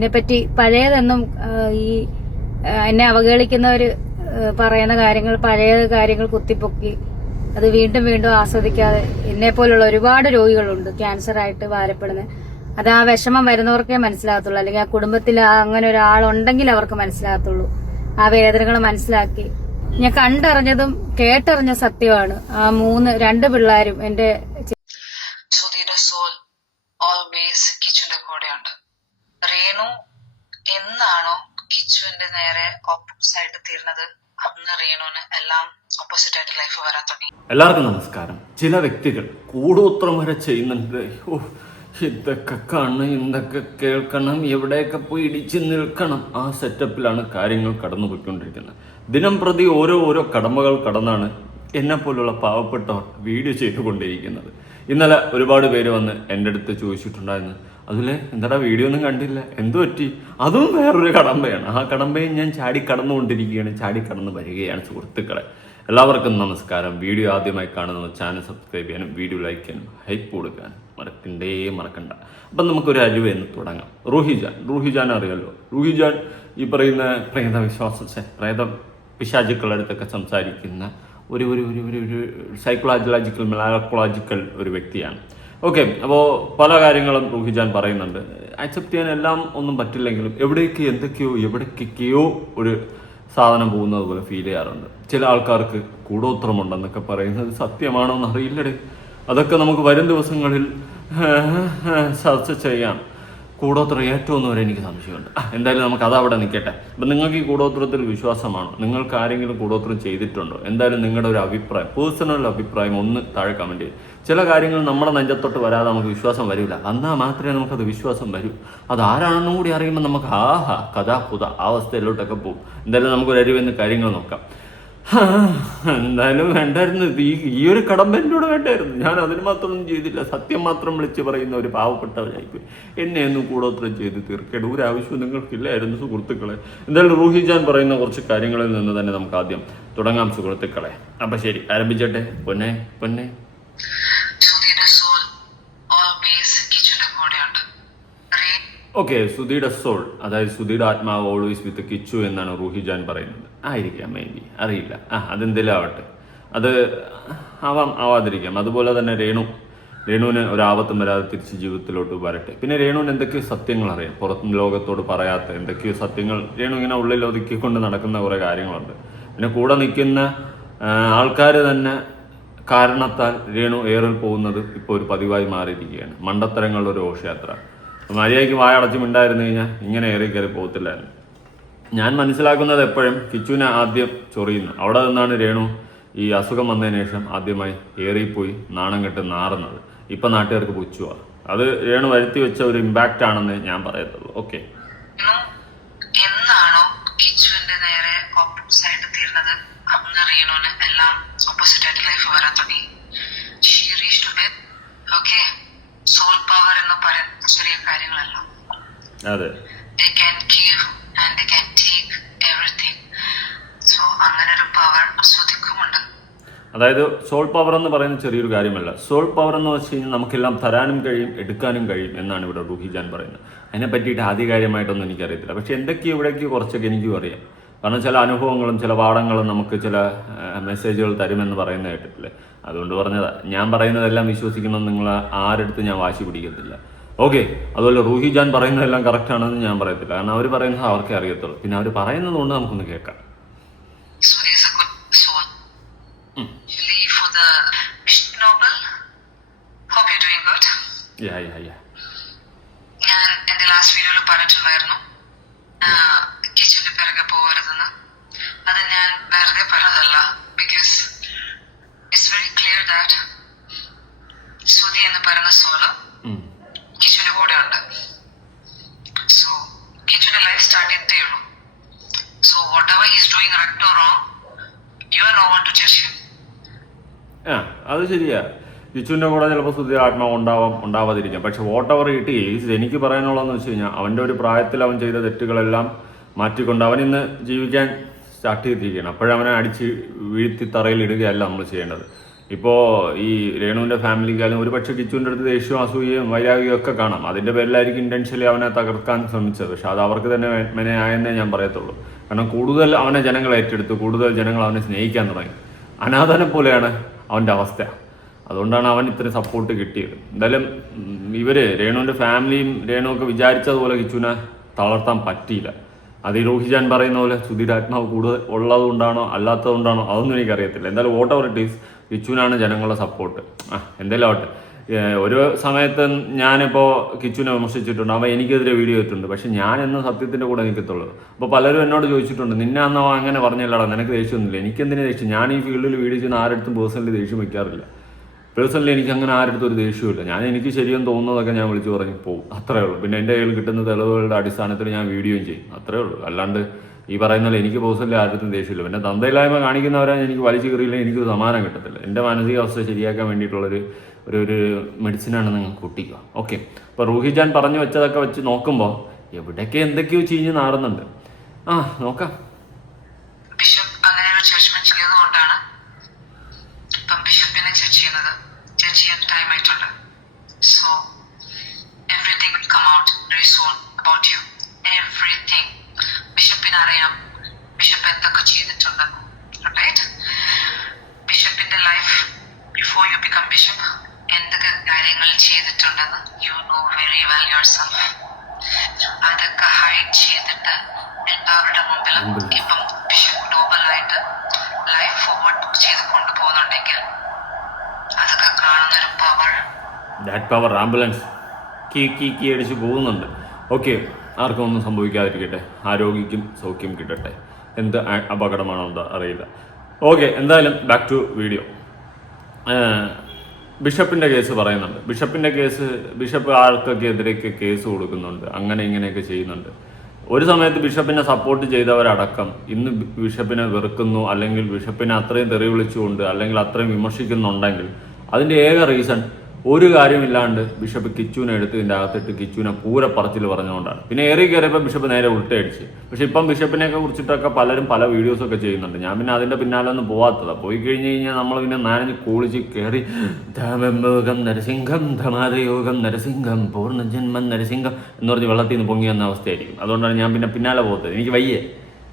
എന്നെപ്പറ്റി പഴയതെന്നും ഈ എന്നെ അവഹേളിക്കുന്നവർ പറയുന്ന കാര്യങ്ങൾ, പഴയ കാര്യങ്ങൾ കുത്തിപ്പൊക്കി അത് വീണ്ടും വീണ്ടും ആസ്വദിക്കാതെ എന്നെപ്പോലുള്ള ഒരുപാട് രോഗികളുണ്ട് ക്യാൻസറായിട്ട് ഭാരപ്പെടുന്നത്. അത് ആ വിഷമം വരുന്നവർക്കേ മനസ്സിലാകത്തുള്ളൂ, അല്ലെങ്കിൽ ആ കുടുംബത്തിൽ അങ്ങനെ ഒരാളുണ്ടെങ്കിൽ അവർക്ക് മനസ്സിലാകത്തുള്ളൂ. ആ വേദനകൾ മനസ്സിലാക്കി ഞാൻ കണ്ടറിഞ്ഞതും കേട്ടറിഞ്ഞ സത്യമാണ്. ആ രണ്ട് പിള്ളേരും എന്റെ സുധിയുടെ സോൾ ഓൾവേസ് കിച്ചുവിന്റെ കൂടെയുണ്ട്. രേണു എന്നാണോ കിച്ചുവിന്റെ നേരെ ഓപ്പോസിറ്റ് തീർന്നത്, അന്ന് രേണുവിന് എല്ലാം ഓപ്പോസിറ്റ് ആയിട്ട് ലൈഫ് വരാൻ തുടങ്ങി. എല്ലാവർക്കും നമസ്കാരം. ചില വ്യക്തികൾ കൂടോത്രം വരെ ചെയ്യുന്നുണ്ട്. ഇതൊക്കെ കാണണം, എന്തൊക്കെ കേൾക്കണം, എവിടെയൊക്കെ പോയി ഇടിച്ചു നിൽക്കണം, ആ സെറ്റപ്പിലാണ് കാര്യങ്ങൾ കടന്നു പോയിക്കൊണ്ടിരിക്കുന്നത്. ദിനം പ്രതി ഓരോ കടമകൾ കടന്നാണ് എന്നെ പോലുള്ള പാവപ്പെട്ടവർ വീഡിയോ ചെയ്തുകൊണ്ടിരിക്കുന്നത്. ഇന്നലെ ഒരുപാട് പേര് വന്ന് എൻ്റെ അടുത്ത് ചോദിച്ചിട്ടുണ്ടായിരുന്നു, അതിലെ എന്താടാ വീഡിയോ ഒന്നും കണ്ടില്ല, എന്തു പറ്റി? അതും വേറൊരു കടമ്പയാണ്. ആ കടമ്പയും ഞാൻ ചാടിക്കടന്നുകൊണ്ടിരിക്കുകയാണ്, ചാടിക്കടന്ന് വരികയാണ് സുഹൃത്തുക്കളെ. എല്ലാവർക്കും നമസ്കാരം. വീഡിയോ ആദ്യമായി കാണുന്ന ചാനൽ സബ്സ്ക്രൈബ് ചെയ്യാനും വീഡിയോ ലൈക്ക് ചെയ്യാനും ഹൈപ്പ് കൊടുക്കാനും മറക്കണ്ട. അപ്പം നമുക്കൊരു അരുവെന്ന് തുടങ്ങാം. റൂഹിജാൻ അറിയാലോ. റൂഹിജാൻ ഈ പറയുന്ന പ്രേത പിശാചുക്കളുടെ അടുത്തൊക്കെ സംസാരിക്കുന്ന ഒരു സൈക്കോളജിക്കൽ ഒരു വ്യക്തിയാണ്. ഓക്കെ, അപ്പോൾ പല കാര്യങ്ങളും റൂഹിജാൻ പറയുന്നുണ്ട്. അക്സെപ്റ്റ് ചെയ്യാൻ എല്ലാം ഒന്നും പറ്റില്ലെങ്കിലും എവിടേക്കൊക്കെയോ ഒരു സാധനം പോകുന്നത് പോലെ ഫീൽ ചെയ്യാറുണ്ട്. ചില ആൾക്കാർക്ക് കൂടോത്രമുണ്ടെന്നൊക്കെ പറയുന്നത് സത്യമാണോ എന്ന് അറിയില്ലടേ. അതൊക്കെ നമുക്ക് വരും ദിവസങ്ങളിൽ ചർച്ച ചെയ്യാം. കൂടോത്രം ഏറ്റവും വരെ എനിക്ക് സംശയമുണ്ട്. എന്തായാലും നമുക്ക് അതവിടെ നിൽക്കട്ടെ. അപ്പം നിങ്ങൾക്ക് ഈ കൂടോത്രത്തിൽ വിശ്വാസമാണോ? നിങ്ങൾക്ക് ആരെങ്കിലും കൂടോത്രം ചെയ്തിട്ടുണ്ടോ? എന്തായാലും നിങ്ങളുടെ ഒരു അഭിപ്രായം, പേഴ്സണൽ അഭിപ്രായം ഒന്ന് താഴെ കമൻറ്റ് ചെയ്യും. ചില കാര്യങ്ങൾ നമ്മുടെ നെഞ്ചത്തോട്ട് വരാതെ നമുക്ക് വിശ്വാസം വരില്ല. എന്നാൽ മാത്രമേ നമുക്കത് വിശ്വാസം വരൂ. അതാരാണെന്നും കൂടി അറിയുമ്പോൾ നമുക്ക് കഥാപുത ആ അവസ്ഥയിലോട്ടൊക്കെ പോകും. എന്തായാലും നമുക്കൊരു അരിവെന്ന് കാര്യങ്ങൾ നോക്കാം. എന്തായാലും വേണ്ടായിരുന്നു, ഈ ഒരു കടമ്പ എന്നോട് വേണ്ടായിരുന്നു. ഞാൻ അതിന് മാത്രമൊന്നും ചെയ്തില്ല. സത്യം മാത്രം വിളിച്ച് പറയുന്ന ഒരു പാവപ്പെട്ടവരായിപ്പോയി. എന്നെ ഒന്നും കൂടോത്രം ചെയ്ത് തീർക്കേണ്ട ഒരു ആവശ്യവും നിങ്ങൾക്കില്ലായിരുന്നു സുഹൃത്തുക്കളെ. എന്തായാലും റൂഹിജാൻ പറയുന്ന കുറച്ച് കാര്യങ്ങളിൽ നിന്ന് തന്നെ നമുക്ക് ആദ്യം തുടങ്ങാം സുഹൃത്തുക്കളെ. അപ്പം ശരി, ആരംഭിച്ചട്ടെ. പൊന്നെ ഓക്കെ, സുധിയുടെ സോൾ, അതായത് സുധിയുടെ ആത്മാവ് ഓൾവേസ് വിത്ത് കിച്ചു എന്നാണ് റൂഹിജാൻ പറയുന്നത്. ആയിരിക്കാം, മേബി, അറിയില്ല. അതെന്തെങ്കിലും ആവട്ടെ, അത് ആവാതിരിക്കാം. അതുപോലെ തന്നെ രേണുവിന് ഒരാപത്തും വരാതെ തിരിച്ച് ജീവിതത്തിലോട്ട് വരട്ടെ. പിന്നെ രേണുവിന് എന്തൊക്കെയോ സത്യങ്ങൾ അറിയാം, പുറത്തും ലോകത്തോട് പറയാത്ത എന്തൊക്കെയോ സത്യങ്ങൾ രേണു ഇങ്ങനെ ഉള്ളിൽ ഒതുക്കിക്കൊണ്ട് നടക്കുന്ന കുറേ കാര്യങ്ങളുണ്ട്. പിന്നെ കൂടെ നിൽക്കുന്ന ആൾക്കാർ തന്നെ കാരണത്താൽ രേണു ഏറിൽ പോകുന്നത് ഇപ്പോൾ ഒരു പതിവായി മാറിയിരിക്കുകയാണ്. മണ്ടത്തരങ്ങളുടെ ഒരു ഘോഷയാത്ര. മര്യാദയ്ക്ക് വായടച്ച് മിണ്ടായിരുന്നു കഴിഞ്ഞാൽ ഇങ്ങനെ കയറി പോകത്തില്ലായിരുന്നു. ഞാൻ മനസ്സിലാക്കുന്നത് എപ്പോഴും കിച്ചുവിനെ ആദ്യം ചൊറിയുന്നു. അവിടെ നിന്നാണ് രേണു ഈ അസുഖം വന്നതിന് ശേഷം ആദ്യമായി ഏറിപ്പോയി നാണം കെട്ട് നാറുന്നത്. ഇപ്പം നാട്ടുകാർക്ക് പുച്ഛുവാ. അത് രേണു വരുത്തി വെച്ച ഒരു ഇമ്പാക്റ്റ് ആണെന്ന് ഞാൻ പറയത്തുള്ളൂ. ഓക്കെ, എന്നാണോ കിച്ചുവിന്റെ നേരെ ഓപ്പോസിറ്റ് തീർന്നത്, അന്ന് രേണുവിന് എല്ലാം ഓപ്പോസിറ്റ് ആയിട്ട് ലൈഫ് വരാൻ തുടങ്ങി. ഓക്കെ, സോൾ പവർ എന്ന് പറയുന്ന ചെറിയ കാര്യങ്ങളല്ല. അതെ, they can give and they can take everything. So അങ്ങനെ ഒരു പവർ സുധിക്കുമുണ്ട്. അതായത് സോൾ പവർ എന്ന് പറയുന്നത് ചെറിയൊരു കാര്യമല്ല. സോൾ പവർ എന്ന് വെച്ച് കഴിഞ്ഞാൽ നമുക്കെല്ലാം തരാനും കഴിയും, എടുക്കാനും കഴിയും എന്നാണ് ഇവിടെ റൂഹിജാൻ പറയുന്നത്. അതിനെ പറ്റിയിട്ട് ആധികാരികമായിട്ടൊന്നും എനിക്കറിയത്തില്ല. പക്ഷെ എന്തൊക്കെയോ ഇവിടേക്ക് കുറച്ചൊക്കെ എനിക്കും അറിയാം. കാരണം ചില അനുഭവങ്ങളും ചില പാഠങ്ങളും നമുക്ക് ചില മെസ്സേജുകൾ തരുമെന്ന് പറയുന്ന കേട്ടിട്ടില്ലേ. അതുകൊണ്ട് പറഞ്ഞതാ. ഞാൻ പറയുന്നതെല്ലാം വിശ്വസിക്കണം നിങ്ങൾ ആരെടുത്ത് ഞാൻ വാശി പിടിക്കത്തില്ല. ഓക്കെ, അതുപോലെ റൂഹിജാൻ പറയുന്നതെല്ലാം കറക്റ്റ് ആണെന്ന് ഞാൻ പറയത്തില്ല. കാരണം അവർ പറയുന്നത് അവർക്കേ അറിയത്തുള്ളൂ. പിന്നെ അവർ പറയുന്നത് കൊണ്ട് നമുക്കൊന്ന് കേൾക്കാം. ഞാൻ എന്റെ ലാസ്റ്റ് വീഡിയോയിൽ പറഞ്ഞിട്ടുണ്ടായിരുന്നു കിച്ചന്റെ പിറകെ പോകരുതെന്ന്. അത് ഞാൻ വെറുതെ പറഞ്ഞതല്ല. Because it's very clear that Sudhi എന്ന് പറയുന്ന സോള് കിച്ചുവിന്റെ കൂടെ ഉണ്ട്. സോ കിച്ചുവിന്റെ ലൈഫ് സ്റ്റാർട്ട് ചെയ്തേ ഉള്ളൂ. So whatever is doing right or wrong, you are no one to judge him. അത് ശരിയാ. കിച്ചുവിൻ്റെ കൂടെ ചിലപ്പോൾ സുധി ആത്മാവ് ഉണ്ടാവാതിരിക്കാം. പക്ഷെ വോട്ട് എവർ ഇറ്റ് ഈസ്, എനിക്ക് പറയാനുള്ളതെന്ന് വെച്ച് കഴിഞ്ഞാൽ അവൻ്റെ ഒരു പ്രായത്തിൽ അവൻ ചെയ്ത തെറ്റുകളെല്ലാം മാറ്റിക്കൊണ്ട് അവൻ ഇന്ന് ജീവിക്കാൻ സ്റ്റാർട്ട് ചെയ്തിരിക്കുകയാണ്. അപ്പോഴവനെ അടിച്ച് വീഴ്ത്തി തറയിൽ ഇടുകയല്ല നമ്മൾ ചെയ്യേണ്ടത്. ഇപ്പോൾ ഈ രേണുവിൻ്റെ ഫാമിലിക്കാലും ഒരു പക്ഷേ കിച്ചുവിൻ്റെ അടുത്ത് ദേഷ്യവും അസൂയയും വൈരാഗ്യവും ഒക്കെ കാണാം. അതിൻ്റെ പേരിലായിരിക്കും ഇൻറ്റൻഷ്യലി അവനെ തകർക്കാൻ ശ്രമിച്ചത്. പക്ഷെ അത് അവർക്ക് തന്നെ മെനയായെന്നേ ഞാൻ പറയത്തുള്ളൂ. കാരണം കൂടുതൽ അവനെ ജനങ്ങൾ ഏറ്റെടുത്തു, കൂടുതൽ ജനങ്ങൾ അവനെ സ്നേഹിക്കാൻ തുടങ്ങി. അനാഥനെ പോലെയാണ് അവൻ്റെ അവസ്ഥ. അതുകൊണ്ടാണ് അവൻ ഇത്രയും സപ്പോർട്ട് കിട്ടിയത്. എന്തായാലും രേണുവിൻ്റെ ഫാമിലിയും രേണുവൊക്കെ വിചാരിച്ചതുപോലെ കിച്ചുവിനെ തളർത്താൻ പറ്റിയില്ല. അത് ഈ റോഹിജാൻ പറയുന്ന പോലെ സുധീർ ആത്മാവ് കൂടുതൽ ഉള്ളതുകൊണ്ടാണോ അല്ലാത്തതുകൊണ്ടാണോ അതൊന്നും എനിക്കറിയത്തില്ല. എന്തായാലും വോട്ട് ഓവർ ഇറ്റ് ഈസ് കിച്ചുവിനാണ് ജനങ്ങളുടെ സപ്പോർട്ട്. എന്തായാലും ആവട്ടെ. ഒരു സമയത്ത് ഞാനിപ്പോൾ കിച്ചുവിനെ വിമർശിച്ചിട്ടുണ്ട്, അവൻ എനിക്കെതിരെ വീഡിയോ ഇട്ടിട്ടുണ്ട്. പക്ഷെ ഞാൻ എന്നും സത്യത്തിൻ്റെ കൂടെ നിൽക്കത്തുള്ളൂ. അപ്പോൾ പലരും എന്നോട് ചോദിച്ചിട്ടുണ്ട്, നിന്നെ അന്ന് അങ്ങനെ പറഞ്ഞില്ലടാ, നിനക്ക് ദേഷ്യമൊന്നുമില്ല. എനിക്കെന്തിനു ദേഷ്യം? ഞാൻ ഈ ഫീൽഡിൽ വീഡിയോ ചെയ്യുന്ന ആരടുത്തും പേഴ്സണലി ദേഷ്യം വയ്ക്കാറില്ല. പേഴ്സണലി എനിക്ക് അങ്ങനെ ആരടുത്തും ഒരു ദേഷ്യമില്ല. എനിക്ക് ശരിയെന്ന് തോന്നുന്നതൊക്കെ ഞാൻ വിളിച്ചു പറഞ്ഞ് പോകും, അത്രേ ഉള്ളൂ. പിന്നെ എൻ്റെ കയ്യിൽ കിട്ടുന്ന തെളിവുകളുടെ അടിസ്ഥാനത്തിൽ ഞാൻ വീഡിയോയും ചെയ്യും, അത്രേ ഉള്ളൂ. അല്ലാണ്ട് ഈ പറയുന്നത് എനിക്ക് പേഴ്സണലി ആരടുത്തും ദേഷ്യമില്ല. പിന്നെ തന്തയില്ലായ്മ കാണിക്കുന്നവരെ എനിക്ക് വലിച്ചു കയറിയില്ല, എനിക്ക് സമാധാനം കിട്ടത്തില്ല. എൻ്റെ മാനസികാവസ്ഥ ശരിയാക്കാൻ വേണ്ടിയിട്ടുള്ളൊരു ഒരു മെഡിസിനാണ് നിങ്ങൾ കൂട്ടിക്കുക. ഓക്കെ, അപ്പോൾ റോഹിജാൻ പറഞ്ഞു വെച്ചതൊക്കെ വെച്ച് നോക്കുമ്പോൾ എവിടെയൊക്കെ എന്തൊക്കെയോ ചീഞ്ഞ് നാറുന്നുണ്ട്. നോക്കാം. ബിഷപ്പ് അങ്ങനെ ഒരു ജഡ്ജ്മെന്റ് ചെയ്തതുകൊണ്ടാണ് ഇപ്പം ബിഷപ്പിനെ ജഡ്ജ് ചെയ്യുന്നത്. ജഡ്ജ് ചെയ്യാൻ ടൈം ആയിട്ടുണ്ട്. So everything will come out very soon about you. Everything. ബിഷപ്പിന് അറിയാം ബിഷപ്പ് എന്തൊക്കെ ചെയ്തിട്ടുണ്ട്. റൈറ്റ്? ബിഷപ്പിന്റെ life before you become bishop എന്തൊക്കെ കാര്യങ്ങൾ ചെയ്തിട്ടുണ്ടെന്ന് you know very well yourself. അതൊക്കെ ഹൈഡ് ചെയ്തിട്ട് എല്ലാവരുടെ മുമ്പിലും ഇപ്പം ബിഷപ്പ് ഗ്ലോബലായിട്ട് ലൈഫ് ഫോർവേഡ് ചെയ്ത് കൊണ്ടുപോകുന്നുണ്ടെങ്കിൽ അതൊക്കെ കാണുന്നൊരു പവർ. ദാറ്റ് പവർ ആംബുലൻസ് കീ അടിച്ച് പോകുന്നുണ്ട്. ഓക്കെ, ആർക്കും ഒന്നും സംഭവിക്കാതിരിക്കട്ടെ, ആരോഗ്യക്കും സൗഖ്യം കിട്ടട്ടെ. എന്ത് അപകടമാണോ എന്താ അറിയില്ല. ഓക്കെ, എന്തായാലും ബാക്ക് ടു വീഡിയോ. ബിഷപ്പിൻ്റെ കേസ് പറയുന്നുണ്ട്. ബിഷപ്പ് ആൾക്കൊക്കെ എതിരേക്ക് കേസ് കൊടുക്കുന്നുണ്ട്, അങ്ങനെ ഇങ്ങനെയൊക്കെ ചെയ്യുന്നുണ്ട്. ഒരു സമയത്ത് ബിഷപ്പിനെ സപ്പോർട്ട് ചെയ്തവരടക്കം ഇന്ന് ബിഷപ്പിനെ വെറുക്കുന്നു, അല്ലെങ്കിൽ ബിഷപ്പിനെ അത്രയും തെറി വിളിച്ചുകൊണ്ട് അല്ലെങ്കിൽ അത്രയും വിമർശിക്കുന്നുണ്ടെങ്കിൽ അതിൻ്റെ ഏക റീസൺ ഒരു കാര്യമില്ലാണ്ട് ബിഷപ്പ് കിച്ചുവിനെ എടുത്ത് ഇതിൻ്റെ അകത്തിട്ട് കിച്ചുവിനെ പൂരപ്പറച്ചിൽ പറഞ്ഞുകൊണ്ടാണ്. പിന്നെ ഏറി കയറിയപ്പോൾ ബിഷപ്പ് നേരെ ഉൾട്ടയടിച്ച്. പക്ഷെ ഇപ്പം ബിഷപ്പിനെയൊക്കെ കുറിച്ചിട്ടൊക്കെ പലരും പല വീഡിയോസൊക്കെ ചെയ്യുന്നുണ്ട്. ഞാൻ പിന്നെ അതിൻ്റെ പിന്നാലെ ഒന്നും പോകാത്തതാണ്. പോയി കഴിഞ്ഞ് കഴിഞ്ഞാൽ നമ്മൾ പിന്നെ നനഞ്ഞ് കുളിച്ച് കയറി ധമയോഗം നരസിംഹം ധമാതയോഗം നരസിംഹം പൂർണ്ണജന്മം നരസിംഹം എന്ന് പറഞ്ഞ് വെള്ളത്തിൽ നിന്ന് പൊങ്ങി വന്ന അവസ്ഥയായിരിക്കും. അതുകൊണ്ടാണ് ഞാൻ പിന്നെ പിന്നാലെ പോകത്തത്. എനിക്ക്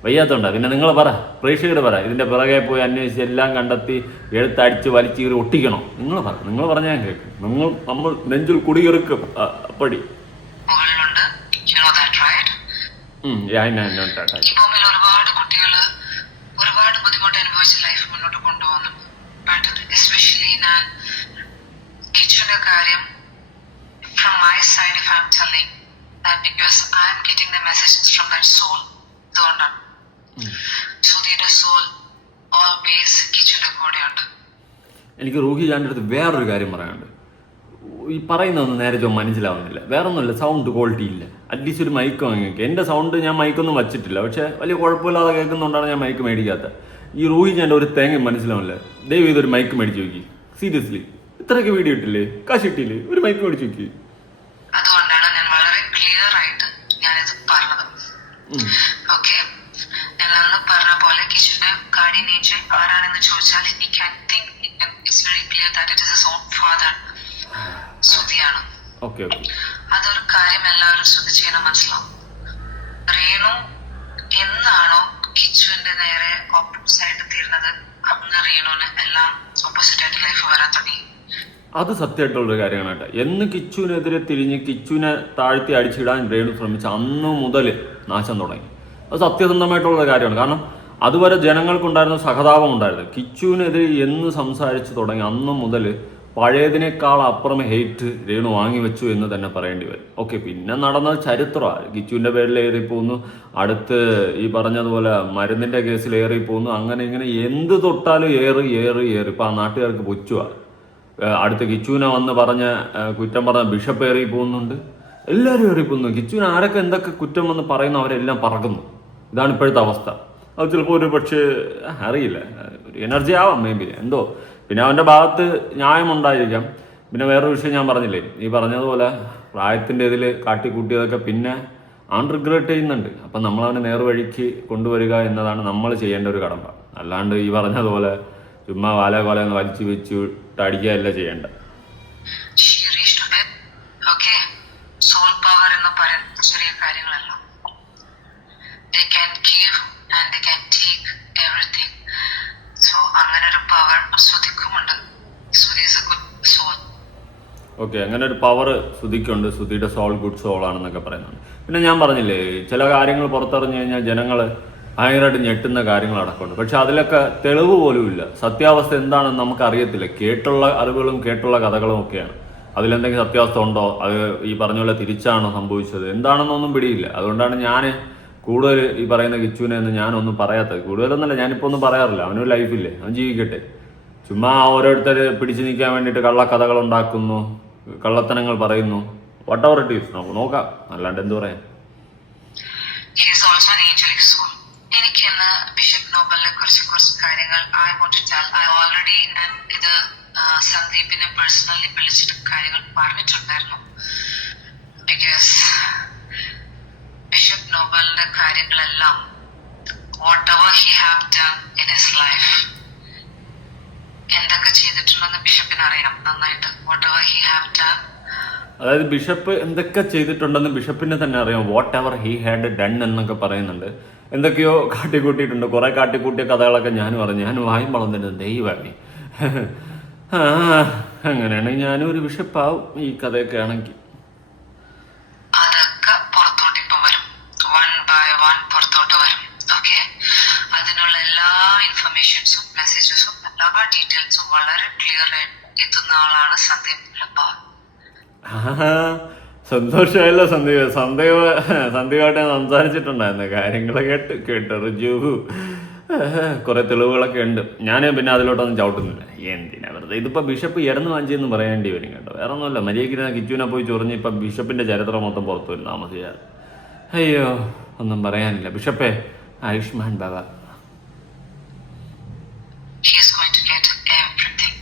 വയ്യാത്തതുകൊണ്ടാണ്. പിന്നെ നിങ്ങൾ പറ, പ്രേക്ഷകർ പറ, ഇതിൻ്റെ പിറകെ പോയി അന്വേഷിച്ച് എല്ലാം കണ്ടെത്തി എഴുത്തടിച്ച് വലിച്ചു കയറി ഒട്ടിക്കണോ? നിങ്ങൾ പറഞ്ഞാൽ ഞാൻ കേൾക്കും. നമ്മൾ നെഞ്ചിൽ കുടിയെറുക്കും അപ്പടി. ഒരുപാട് കുട്ടികൾ ഒരുപാട് ബുദ്ധിമുട്ട് അനുഭവിച്ച് ലൈഫ് മുന്നോട്ട് കൊണ്ടുപോകുന്നു. എസ്പെഷ്യലി ഞാൻ കിച്ചുവിന്റെ കാര്യം from my side if I am telling that because I am getting the messages from that soul. അതുകൊണ്ടാണ് സുധീരുടെ സോൾ ഓൾവേസ് കിച്ചുവിന്റെ കൂടെയുണ്ട്. എനിക്ക് റോഹിജാൻ്റെ അടുത്ത് വേറൊരു കാര്യം പറയാനുണ്ട്. ഈ പറയുന്നതൊന്നും നേരെ മനസ്സിലാവുന്നില്ല. വേറൊന്നുമില്ല, സൗണ്ട് ക്വാളിറ്റി ഇല്ല. അറ്റ്ലീസ്റ്റ് ഒരു മൈക്ക് വാങ്ങിക്കുക. എൻ്റെ സൗണ്ട് ഞാൻ മൈക്കൊന്നും വച്ചിട്ടില്ല, പക്ഷേ വലിയ കുഴപ്പമില്ലാതെ കേൾക്കുന്നതുകൊണ്ടാണ് ഞാൻ മൈക്ക് മേടിക്കാത്തത്. ഈ റോഹിജാൻ്റെ ഒരു തേങ്ങ മനസ്സിലാവില്ല. ദയവ് ഇതൊരു മൈക്ക് മേടിച്ച് നോക്കി. സീരിയസ്ലി, ഇത്രയൊക്കെ വീഡിയോ ഇട്ടില്ലേ, കാശ് ഇട്ടില്ലേ, ഒരു മൈക്ക് മേടിച്ച് നോക്കി. അതുകൊണ്ടാണ് ഞാൻ വളരെ ക്ലിയർ ആയിട്ട് ഞാനിത് പറഞ്ഞത്. ഓക്കെ, ഞാൻ അന്ന് പറഞ്ഞ പോലെ കിച്ചുവിന്റെ കാർഡിയൻ ഏഞ്ചൽ ആരാണെന്ന് ചോദിച്ചാൽ it's very clear that it is his own father, സുധിയാണ്. അതൊരു കാര്യം എല്ലാവരും ശ്രദ്ധിച്ചു മനസ്സിലാവും. രേണു എന്നാണോ കിച്ചുവിന്റെ നേരെ ഓപ്പോസിറ്റ് ആയിട്ട് തീർന്നത്, അന്ന് രേണുവിന് എല്ലാം ഓപ്പോസിറ്റ് ആയിട്ട് ലൈഫ് വരാൻ തുടങ്ങി. അത് സത്യമായിട്ടുള്ളൊരു കാര്യമാണ് കേട്ടോ. എന്ന് കിച്ചുവിനെതിരെ തിരിഞ്ഞ് കിച്ചുവിനെ താഴ്ത്തി അടിച്ചിടാൻ രേണു ശ്രമിച്ച അന്ന് മുതൽ നാശം തുടങ്ങി. അത് സത്യസന്ധമായിട്ടുള്ള കാര്യമാണ്. കാരണം അതുവരെ ജനങ്ങൾക്കുണ്ടായിരുന്ന സഹതാപം ഉണ്ടായിരുന്നു. കിച്ചുവിനെതിരെ എന്ന് സംസാരിച്ച് തുടങ്ങി അന്ന് മുതൽ പഴയതിനേക്കാൾ അപ്പുറം ഹെയ്റ്റ് രേണു വാങ്ങി വെച്ചു എന്ന് തന്നെ പറയേണ്ടി വരും. ഓക്കെ, പിന്നെ നടന്നത് ചരിത്രമാണ്. കിച്ചുവിൻ്റെ പേരിൽ ഏറിപ്പോന്നു, അടുത്ത് ഈ പറഞ്ഞതുപോലെ മരുന്നിൻ്റെ കേസിൽ ഏറിപ്പോന്നു, അങ്ങനെ ഇങ്ങനെ എന്ത് തൊട്ടാലും ഏറി. ഇപ്പം ആ നാട്ടുകാർക്ക് പുച്ഛുവാണ്. അടുത്ത് കിച്ചുവിനെ വന്ന് കുറ്റം പറഞ്ഞ ബിഷപ്പ് ഏറി പോകുന്നുണ്ട്, എല്ലാവരും ഏറി പോകുന്നു. കിച്ചുവിന് ആരൊക്കെ എന്തൊക്കെ കുറ്റം വന്ന് പറയുന്നു അവരെല്ലാം പറക്കുന്നു. ഇതാണ് ഇപ്പോഴത്തെ അവസ്ഥ. അത് ചിലപ്പോൾ ഒരു പക്ഷേ അറിയില്ല, ഒരു എനർജി ആവാം, മേ ബി എന്തോ. പിന്നെ അവൻ്റെ ഭാഗത്ത് ന്യായമുണ്ടായിരിക്കാം. പിന്നെ വേറൊരു വിഷയം ഞാൻ പറഞ്ഞില്ലേ, ഈ പറഞ്ഞതുപോലെ പ്രായത്തിൻ്റെ ഇതിൽ കാട്ടിക്കൂട്ടിയതൊക്കെ പിന്നെ അവൻ റിഗ്രറ്റ് ചെയ്യുന്നുണ്ട്. അപ്പം നമ്മളവനെ നേർവഴിക്ക് കൊണ്ടുവരിക എന്നതാണ് നമ്മൾ ചെയ്യേണ്ട ഒരു കടമ്പ. അല്ലാണ്ട് ഈ പറഞ്ഞതുപോലെ ചുമ്മാ കൊലന്ന് വലിച്ചു വെച്ച് അടിക്കുകയല്ല ചെയ്യേണ്ട. She reached to bed. Okay. Soul power എന്ന് പറയുന്ന ചെറിയ കാര്യങ്ങളല്ല. They can give and they can take everything. So അങ്ങനെ ഒരു പവർ ശ്രുതിക്കുമുണ്ട്. Shruti is a good soul. Okay, അങ്ങനെ ഒരു പവർ ശ്രുതിക്കുണ്ട്. ശ്രുതിയുടെ സോൾ ഗുഡ് സോൾ ആണെന്നൊക്കെ പറയുന്നുണ്ട്. പിന്നെ ഞാൻ പറഞ്ഞില്ലേ, ചില കാര്യങ്ങൾ പുറത്തറിഞ്ഞു കഴിഞ്ഞാൽ ജനങ്ങൾ ഭയങ്കരമായിട്ട് ഞെട്ടുന്ന കാര്യങ്ങൾ അടക്കമുണ്ട്. പക്ഷെ അതിലൊക്കെ തെളിവ് പോലും ഇല്ല. സത്യാവസ്ഥ എന്താണെന്ന് നമുക്കറിയത്തില്ല. കേട്ടുള്ള അറിവുകളും കേട്ടുള്ള കഥകളും ഒക്കെയാണ്. അതിലെന്തെങ്കിലും സത്യാവസ്ഥ ഉണ്ടോ, അത് ഈ പറഞ്ഞ പോലെ തിരിച്ചാണോ സംഭവിച്ചത്, എന്താണെന്നൊന്നും പിടിയില്ല. അതുകൊണ്ടാണ് ഞാൻ കൂടുതൽ ഈ പറയുന്ന കിച്ചുവിനെ എന്ന് ഞാനൊന്നും പറയാത്തത്. കൂടുതലൊന്നല്ല, ഞാനിപ്പോൾ ഒന്നും പറയാറില്ല. അവനൊരു ലൈഫില്ലേ, അവൻ ജീവിക്കട്ടെ. ചുമ്മാ ഓരോരുത്തർ പിടിച്ചു നിൽക്കാൻ വേണ്ടിയിട്ട് കള്ളക്കഥകൾ ഉണ്ടാക്കുന്നു, കള്ളത്തനങ്ങൾ പറയുന്നു. വാട്ട് എവർ ഇറ്റ് ഈസ്, നമുക്ക് നോക്കാം, അല്ലാണ്ട് എന്ത് പറയാം. He is also an angelic soul. എനിക്ക് ഇന്ന് ബിഷപ്പ് നോബലിനെ കുറിച്ച് കുറച്ച് കാര്യങ്ങൾ I want to tell. I already ഞാൻ ഇത് സന്ദീപിനെ പേഴ്സണലി വിളിച്ചിട്ട് കാര്യങ്ങൾ പറഞ്ഞിട്ടുണ്ടായിരുന്നു. ബിക്കോസ് ബിഷപ്പ് നോബലിന്റെ കാര്യങ്ങളെല്ലാം what ever he have done in his life, എന്തൊക്കെ ചെയ്തിട്ടുണ്ടെന്ന് ബിഷപ്പിന് അറിയാം നന്നായിട്ട്. What ever he have done, അതായത് ബിഷപ്പ് എന്തൊക്കെ ചെയ്തിട്ടുണ്ടെന്ന് ബിഷപ്പിനെ തന്നെ അറിയാം. What ever he had done എന്നൊക്കെ പറയുന്നുണ്ട്. എന്തൊക്കെയോ കാട്ടിക്കൂട്ടിയിട്ടുണ്ട്. കുറെ കാട്ടിക്കൂട്ടിയ കഥകളൊക്കെ ഞാനും അറിഞ്ഞു. ഞാൻ വായും വളർന്നിട്ട് ദൈവമേ, അങ്ങനെയാണെങ്കിൽ ഞാനും ഒരു ബിഷപ്പാവും ഈ കഥയൊക്കെ ആണെങ്കിൽ. അതൊക്കെ പുറത്തോട്ട് ഇപ്പം വരും, വൺ ബൈ വൺ പുറത്തോട്ട് വരും. ഓക്കെ, അതിനുള്ള എല്ലാ ഇൻഫർമേഷൻസും മെസ്സേജസും എല്ലാ ഡീറ്റെയിൽസും വളരെ ക്ലിയർ ആയിട്ട് എത്തുന്ന ആളാണ് സന്ദീപ് ലബാർ. സന്തോഷമായല്ലോ സന്ദീപായിട്ട് ഞാൻ സംസാരിച്ചിട്ടുണ്ടായിരുന്നു. കാര്യങ്ങൾ കേട്ട് റിജു കുറെ തെളിവുകളൊക്കെ ഉണ്ട്. ഞാൻ പിന്നെ അതിലോട്ടൊന്നും ചവിട്ടുന്നില്ല. എന്തിനാ വെറുതെ, ഇതിപ്പോൾ ബിഷപ്പ് ഇറന്ന് വാങ്ങിച്ചെന്ന് പറയേണ്ടി വരും കേട്ടോ. വേറെ ഒന്നുമല്ല, മര്യാദയ്ക്ക് കിച്ചുവിനെ പോയി ചൊറിഞ്ഞ് ഇപ്പം ബിഷപ്പിന്റെ ചരിത്രം മൊത്തം പുറത്തു വരും താമസിയാതെ. അയ്യോ, ഒന്നും പറയാനില്ല. ബിഷപ്പേ, ആയുഷ്മാൻ ബാബ. He is going to get everything.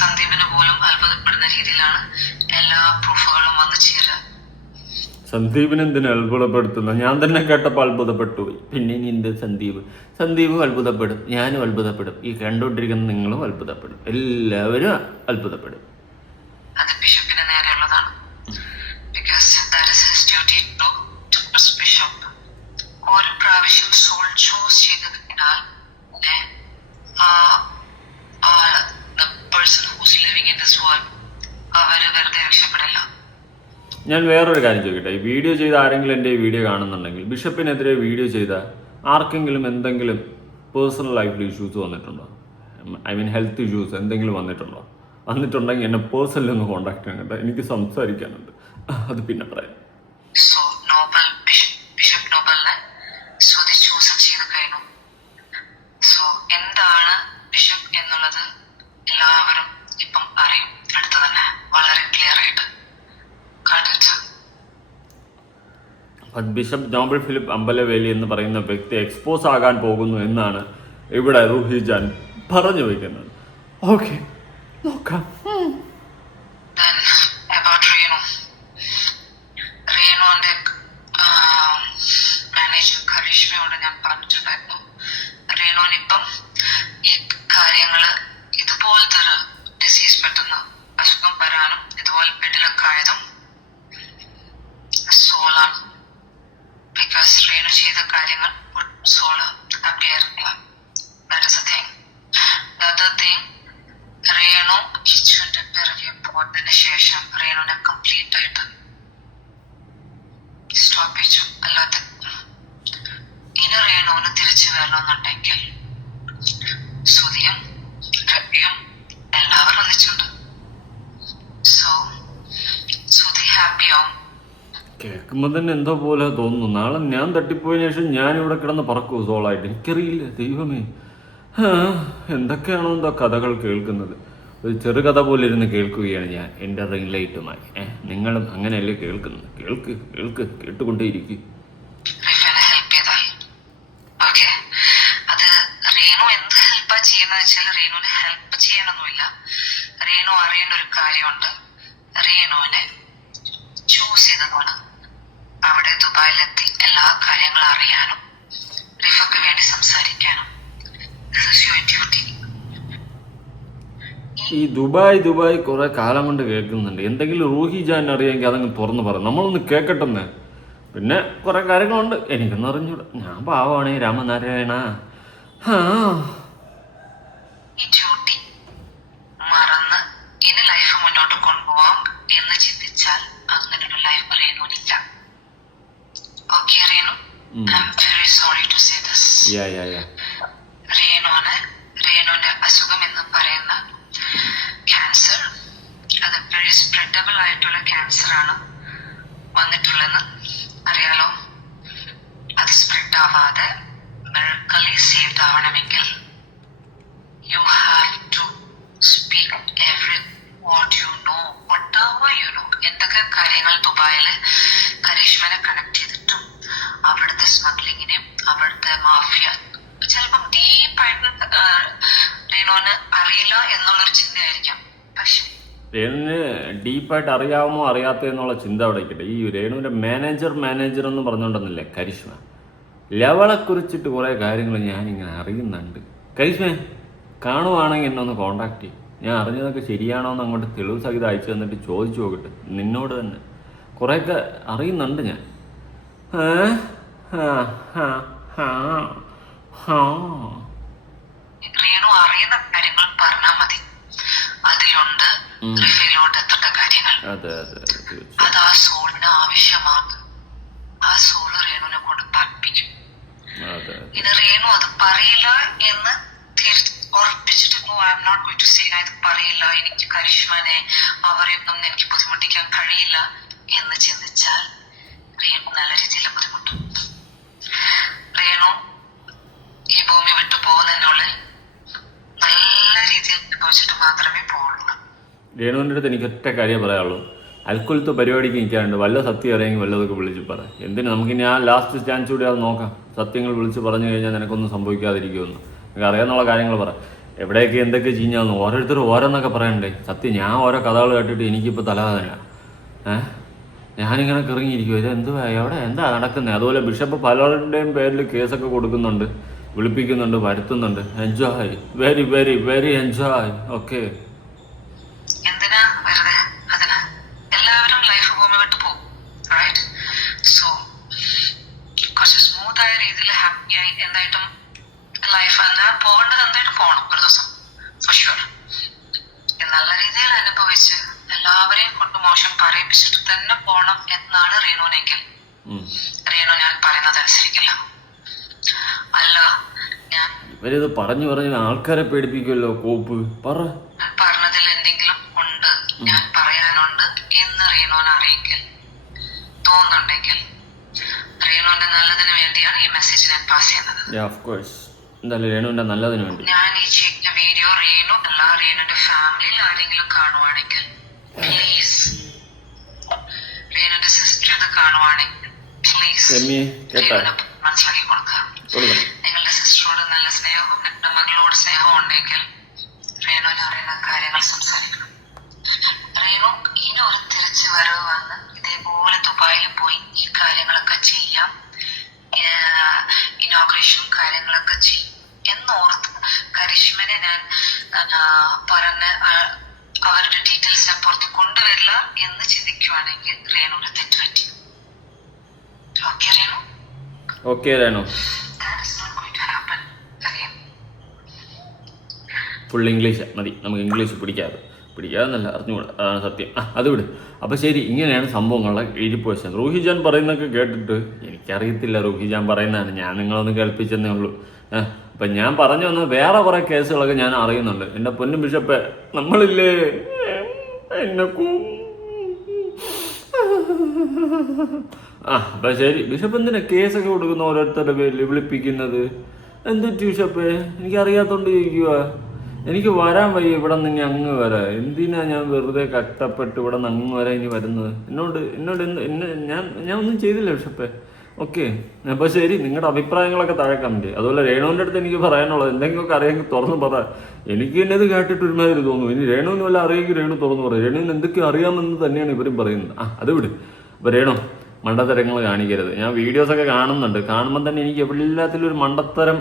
സന്ദീപിന് പോലും അത്ഭുതപ്പെടുന്ന രീതിയിലാണ് എല്ലാ പ്രൂഫുകളും വന്നു ചേരുക. സന്ദീപിന് എന്തിനു അത്ഭുതപ്പെടുത്തുന്ന? ഞാൻ തന്നെ കേട്ടപ്പോൾ അത്ഭുതപ്പെട്ടു. പിന്നെ ഇനി എന്ത് സന്ദീപും അത്ഭുതപ്പെടും, ഞാനും അത്ഭുതപ്പെടും, ഈ കണ്ടുകൊണ്ടിരിക്കുന്ന നിങ്ങളും അത്ഭുതപ്പെടും, എല്ലാവരും അത്ഭുതപ്പെടും. അത് ബിഷപ്പിന് നേരെയുള്ളതാണ്. Because that is his duty to bishop. ഓരോ പ്രാവശ്യം സോൾ ചൂസ് ചെയ്ത് കഴിഞ്ഞാൽ the person who's living in this world അവര് വെറുതെ രക്ഷപ്പെടില്ല. ഞാൻ വേറൊരു കാര്യം ചോദിക്കട്ടെ. ഈ വീഡിയോ ചെയ്ത ആരെങ്കിലും എൻ്റെ ഈ വീഡിയോ കാണുന്നുണ്ടെങ്കിൽ, ബിഷപ്പിനെതിരെ വീഡിയോ ചെയ്ത ആർക്കെങ്കിലും എന്തെങ്കിലും പേഴ്സണൽ ലൈഫിൽ ഇഷ്യൂസ് വന്നിട്ടുണ്ടോ? ഐ മീൻ ഹെൽത്ത് ഇഷ്യൂസ് എന്തെങ്കിലും വന്നിട്ടുണ്ടെങ്കിൽ എന്നെ പേഴ്സണലി ഒന്ന് കോൺടാക്ട് ചെയ്യാൻ കേട്ടോ. എനിക്ക് സംസാരിക്കാനുണ്ട്, അത് പിന്നെ പറയാം. സോ നോബൽ ബിഷപ്പ് നോബലിനെ ശ്രുതി ചൂസ് ചെയ്ത് കഴിഞ്ഞു. സോ എന്താണ് ബിഷപ്പ് എന്നുള്ളത് എല്ലാവരും ഇപ്പം അറിയും. അടുത്ത് തന്നെ വളരെ ക്ലിയർ ആയിട്ട് കണ്ടിട്ട് ബിഷപ്പ് നോബൽ ഫിലിപ്പ് അമ്പലവേലി എന്ന് പറയുന്ന വ്യക്തി എക്സ്പോസ് ആകാൻ പോകുന്നു എന്നാണ് ഇവിടെ റൂഹിജാൻ പറഞ്ഞു വയ്ക്കുന്നത്. ഓക്കെ, നോക്കാം. Then about റേണുവിന്റെ മാനേജർ കരീഷ്മയോട് ഞാൻ പറഞ്ഞിട്ടുണ്ടായിരുന്നു. റേണുവിനിപ്പം ഈ കാര്യങ്ങള് ഇതുപോലത്തെ ഒരു ഡിസീസ് പെട്ടെന്ന് അസുഖം വരാനും ഇതുപോലെ ബെഡിലൊക്കെ ആയതും സോളാണ്. ബിക്കോസ് റേണു ചെയ്ത കാര്യങ്ങൾ സോള് ഹാപ്പി ആയിരുന്നില്ല. That is a thing. The other thing, Renu കിച്ചുവിന്റെ പിറകെ പോയതിന് ശേഷം റേണുവിനെ കംപ്ലീറ്റ് ആയിട്ട് സ്റ്റോപ്പ് ചെയ്തു. അല്ലാതെ ഇനി റേണുവിന് തിരിച്ചു വരണമെന്നുണ്ടെങ്കിൽ ശ്രുതിയും രവിയും എല്ലാവരും ഒന്നിച്ചുണ്ട്. സോ ശ്രുതി ഹാപ്പിയാവും. കേൾക്കുമ്പോൾ തന്നെ എന്തോ പോലെ തോന്നുന്നു. നാളെ ഞാൻ തട്ടിപ്പോയതിനു ശേഷം ഞാനിവിടെ കിടന്ന് പറക്കൂ സോളായിട്ട്. എനിക്കറിയില്ല, ദൈവമേ, എന്തൊക്കെയാണോ എന്തോ കഥകൾ കേൾക്കുന്നത്. ഒരു ചെറുകഥ പോലെ ഇരുന്ന് കേൾക്കുകയാണ് ഞാൻ എൻ്റെ റിംഗ് ലൈറ്റുമായി. നിങ്ങളും അങ്ങനെയല്ലേ കേൾക്കുന്നത്? കേട്ടുകൊണ്ടേയിരിക്കും. ഹെൽപ്പ് ചെയ്താൽ ഓക്കെ. അത് റേണു എന്ത് ഹെൽപ്പാ ചെയ്യുന്ന വെച്ചാൽ റേണുവിനെ ഹെൽപ്പ് ചെയ്യണമെന്നില്ല. റേണു അറിയേണ്ട ഒരു കാര്യമുണ്ട്. റേണുവിനെ ചൂസ് ചെയ്തതാണ് അവിടെ ദുബായിലെത്തി എല്ലാ കാര്യങ്ങളും അറിയാനും റിഫക്ക് വേണ്ടി സംസാരിക്കാനും. This is your duty. ഈ ദുബായ് കുറെ കാലം കൊണ്ട് കേൾക്കുന്നുണ്ട്. എന്തെങ്കിലും റൂഹി ജാൻ അറിയാമെങ്കിൽ അതങ്ങ് തുറന്ന് പറ, നമ്മളൊന്ന് കേൾക്കട്ടെന്ന്. പിന്നെ കുറെ കാര്യങ്ങളുണ്ട് എനിക്കൊന്നും അറിഞ്ഞൂടാ. ഞാൻ പാവാണേ രാമനാരായണ. ഈ ഡ്യൂട്ടി മറന്ന് ഇനി ലൈഫ് മുന്നോട്ട് കൊണ്ടുപോകാം എന്ന് ചിന്തിച്ചാൽ അങ്ങനൊരു ലൈഫ് റേണുവിനില്ല. Okay Renu, I am very sorry to say this. റേണുവിന്റെ അസുഖം എന്ന് പറയുന്ന ക്യാൻസർ, അത് വെരി സ്പ്രെഡബിൾ ആയിട്ടുള്ള ക്യാൻസർ ആണ് വന്നിട്ടുള്ളതെന്ന് അറിയാലോ. അത് സ്പ്രെഡ് ആവാതെ മെഡിക്കലി സേവ്ഡ് ആവണമെങ്കിൽ you have to speak every what you know, whatever you know. എന്തൊക്കെ കാര്യങ്ങൾ ദുബായില് കരീഷ്മനെ കണക്ട് ചെയ്തിട്ടും അവിടുത്തെ സ്മഗ്ലിങ്ങിനെയും അവിടുത്തെ മാഫിയ ചിലപ്പം ഡീപ്പായിട്ട് റേണുവിന് അറിയില്ല എന്നുള്ളൊരു ചിന്തയായിരിക്കാം. പക്ഷെ രേണുവിന് ഡീപ്പായിട്ട് അറിയാമോ അറിയാത്ത എന്നുള്ള ചിന്ത അവിടെ ഇരിക്കട്ടെ. ഈ രേണുവിന്റെ മാനേജർ എന്ന് പറഞ്ഞുകൊണ്ടെന്നില്ലേ കരിഷ്മ, ലവളെ കുറിച്ചിട്ട് കുറെ കാര്യങ്ങൾ ഞാനിങ്ങനെ അറിയുന്നുണ്ട്. കരിഷ്മ കാണുവാണെങ്കിൽ എന്നെ ഒന്ന് കോണ്ടാക്ട് ചെയ്യും. ഞാൻ അറിഞ്ഞതൊക്കെ ശരിയാണോ എന്ന് അങ്ങോട്ട് തെളിവ് സഹിതം അയച്ചു തന്നിട്ട് ചോദിച്ചു നോക്കട്ടെ. നിന്നോട് തന്നെ കുറേയൊക്കെ അറിയുന്നുണ്ട് ഞാൻ. റേണു അറിയുന്ന കാര്യങ്ങൾ പറഞ്ഞാൽ മതി. അതിലുണ്ട് റിഫയിലോട്ട് എത്തേണ്ട കാര്യങ്ങൾ. അത് ആ സോളിന് ആവശ്യമാണ്. ആ സോള് റേണുവിനെ കൊണ്ട് പഠിപ്പിക്കും. ഇനി റേണു അത് പറയില്ല എന്ന് ഉറപ്പിച്ചിട്ട് I am not going to say ഇത് പറയില്ല, എനിക്ക് കരിഷ്മനെ അവരെയൊന്നും എനിക്ക് ബുദ്ധിമുട്ടിക്കാൻ കഴിയില്ല എന്ന് ചിന്തിച്ചാൽ റേണു നല്ല രീതിയിൽ ബുദ്ധിമുട്ടും. റേണു ഈ ഭൂമി വിട്ടു പോകുന്നതിനുള്ളിൽ നല്ല രീതിയിൽ അനുഭവിച്ചിട്ട് മാത്രമേ പോകുള്ളൂ. രേണുവിൻ്റെ അടുത്ത് എനിക്ക് ഒറ്റ കാര്യം പറയാനുള്ളൂ. അൽക്കുലത്ത് പരിപാടിക്ക് നിൽക്കാറുണ്ട്. വല്ല സത്യം അറിയാമെങ്കിൽ വല്ലതൊക്കെ വിളിച്ച് പറ. എന്തിനു, നമുക്കിനി ആ ലാസ്റ്റ് ചാൻസ് കൂടി അത് നോക്കാം. സത്യങ്ങൾ വിളിച്ച് പറഞ്ഞു കഴിഞ്ഞാൽ നിനക്കൊന്നും സംഭവിക്കാതിരിക്കുമെന്ന്. എനിക്ക് അറിയാവുന്ന കാര്യങ്ങൾ പറ. എവിടെയൊക്കെ എന്തൊക്കെ ചീഞ്ഞാന്ന് ഓരോരുത്തർ ഓരോന്നൊക്കെ പറയണ്ടേ. സത്യം ഞാൻ ഓരോ കഥകൾ കേട്ടിട്ട് എനിക്കിപ്പോൾ തലവേദനയാണ്. ഞാനിങ്ങനെ കിറങ്ങിയിരിക്കും. ഇത് എന്തുവാ, എവിടെ എന്താ നടക്കുന്നത്? അതുപോലെ ബിഷപ്പ് പലരുടെയും പേരിൽ കേസൊക്കെ കൊടുക്കുന്നുണ്ട്, വിളിപ്പിക്കുന്നുണ്ട്, വരുത്തുന്നുണ്ട്. Enjoy, very very very enjoy. Okay, എന്തിനാ വെറുതെ അതിന്? എല്ലാവരും ലൈഫ് ഭൂമി വിട്ട് പോകും. സോ കുറച്ച് സ്മൂത്ത് ആയ രീതിയിൽ ഹാപ്പിയായി എന്തായിട്ടും ലൈഫ് എന്താ പോകേണ്ടത് എന്തായിട്ട് പോകണം ഒരു ദിവസം ഫോർ ഷുവർ. നല്ല രീതിയിൽ അനുഭവിച്ച് എല്ലാവരെയും കൊണ്ട് മോശം പറയിപ്പിച്ചിട്ട് തന്നെ പോകണം എന്നാണ് റേണുവിനെങ്കിൽ റേണു ഞാൻ പറയുന്നത് അനുസരിക്കില്ല. അല്ല, ഞാൻ ഇവരിത് പറഞ്ഞു പറഞ്ഞ് ആൾക്കാരെ പേടിപ്പിക്കുമല്ലോ. കോപ്പ് പറഞ്ഞതിൽ എന്തെങ്കിലും ഉണ്ട്, ഞാൻ പറയാനുണ്ട് എന്ന് റേണുവിനെ അറിയിക്കൽ തോന്നുന്നുണ്ടെങ്കിൽ റേണുവിന്റെ നല്ലതിന് വേണ്ടിയാണ് ഈ മെസ്സേജ് ഞാൻ പാസ് ചെയ്യുന്നത്. എന്തായാലും രേണുവിന്റെ നല്ലതിന് വേണ്ടി ഞാൻ ഈ ചെയ്യുന്ന വീഡിയോ റേണു അല്ല റേണുവിന്റെ ഫാമിലിയിൽ ആരെങ്കിലും കാണുവാണെങ്കിൽ പ്ലീസ്, റേണുവിന്റെ സിസ്റ്റർ ഇത് കാണുവാണെങ്കിൽ പ്ലീസ് മനസ്സിലാക്കി കൊടുക്കുക. നിങ്ങളുടെ സിസ്റ്ററോട് നല്ല സ്നേഹവും നിങ്ങളുടെ മകളോട് സ്നേഹവും ഉണ്ടെങ്കിൽ റേണുവിന് അറിയുന്ന കാര്യങ്ങൾ സംസാരിക്കണം. റേണു ഇനി ഒരു തിരിച്ചു വരവ് വന്ന് ഇതേപോലെ ദുബായിൽ പോയി ഈ കാര്യങ്ങളൊക്കെ ചെയ്യാം, ഇനോഗ്രേഷനും കാര്യങ്ങളൊക്കെ ചെയ്യും എന്നോർത്ത് കരിഷ്മനെ ഞാൻ പറഞ്ഞ അവരുടെ ഡീറ്റെയിൽസ് ഞാൻ പുറത്ത് കൊണ്ടുവരില്ല എന്ന് ചിന്തിക്കുവാണെങ്കിൽ റേണുവിന് തെറ്റുപറ്റി. Okay Renu? Okay Renu. Full English മതി നമുക്ക്. ഇംഗ്ലീഷ് പിടിക്കാതെന്നല്ല, അറിഞ്ഞുകൂടാ, അതാണ് സത്യം. അത് വിട്. അപ്പം ശരി, ഇങ്ങനെയാണ് സംഭവങ്ങളുടെ എഴുതിപ്പോശൻ. റൂഹിജാൻ പറയുന്നതൊക്കെ കേട്ടിട്ട് എനിക്കറിയത്തില്ല. റൂഹിജാൻ പറയുന്നതാണ്, ഞാൻ നിങ്ങളൊന്ന് കേൾപ്പിച്ചെന്നേ ഉള്ളൂ. അപ്പം ഞാൻ പറഞ്ഞു വന്ന വേറെ കുറേ കേസുകളൊക്കെ ഞാൻ അറിയുന്നുണ്ട്. എൻ്റെ പൊന്നും ബിഷപ്പേ, നമ്മളില്ലേ എന്നെ അപ്പം ശരി. ബിഷപ്പ് എന്തിനാ കേസൊക്കെ കൊടുക്കുന്ന ഓരോരുത്തരുടെ പേരിൽ വിളിപ്പിക്കുന്നത്? എന്തൊരു ബിഷപ്പേ, എനിക്കറിയാത്തോണ്ട് ചോദിക്കുക. എനിക്ക് വരാൻ വയ്യ ഇവിടെ നിന്ന് അങ്ങ് വരാം. എന്തിനാ ഞാൻ വെറുതെ കഷ്ടപ്പെട്ട് ഇവിടെ നിന്ന് അങ്ങ് വരാൻ ഇനി വരുന്നത്? എന്നോട് ഞാൻ ഒന്നും ചെയ്തില്ല ബിഷപ്പേ. ഓക്കെ, അപ്പോൾ ശരി, നിങ്ങളുടെ അഭിപ്രായങ്ങളൊക്കെ താഴെ കമന്റ്. അതുപോലെ രേണുവിൻ്റെ അടുത്ത് എനിക്ക് പറയാനുള്ളത് എന്തെങ്കിലുമൊക്കെ അറിയാമെങ്കിൽ തുറന്ന് പറ. എനിക്ക് തന്നെ ഇത് കേട്ടിട്ട് ഒരുമാതിരി തോന്നുന്നു. ഇനി രേണുവിന് വല്ല അറിയെങ്കിൽ രേണു തുറന്ന് പറയും. രേണുവിന് എന്തൊക്കെ അറിയാമെന്ന് തന്നെയാണ് ഇവരും പറയുന്നത്. അത് വിട്. അപ്പോൾ രേണു മണ്ടത്തരങ്ങൾ കാണിക്കരുത്. ഞാൻ വീഡിയോസൊക്കെ കാണുന്നുണ്ട്. കാണുമ്പോൾ തന്നെ എനിക്ക് എല്ലാത്തിലും ഒരു മണ്ടത്തരം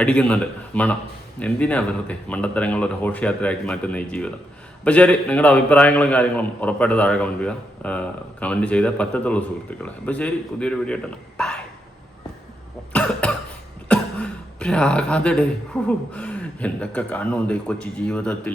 അടിക്കുന്നുണ്ട് മണം. എന്തിനാ വെറുതെ മണ്ടത്തരങ്ങളൊരു ഘോഷയാത്രയാക്കി മാറ്റുന്ന ഈ ജീവിതം. അപ്പോൾ ശരി, നിങ്ങളുടെ അഭിപ്രായങ്ങളും കാര്യങ്ങളും ഉറപ്പായിട്ട് താഴെ കമൻറ്റ് ചെയ്യുക. കമൻറ്റ് ചെയ്താൽ പറ്റത്തുള്ളൂ സുഹൃത്തുക്കളെ. അപ്പോൾ ശരി, പുതിയൊരു വീഡിയോ ഇട്ടണം. പ്രാകാതടേ, എന്തൊക്കെ കാണുന്നുണ്ട് ഈ കൊച്ചു ജീവിതത്തിൽ.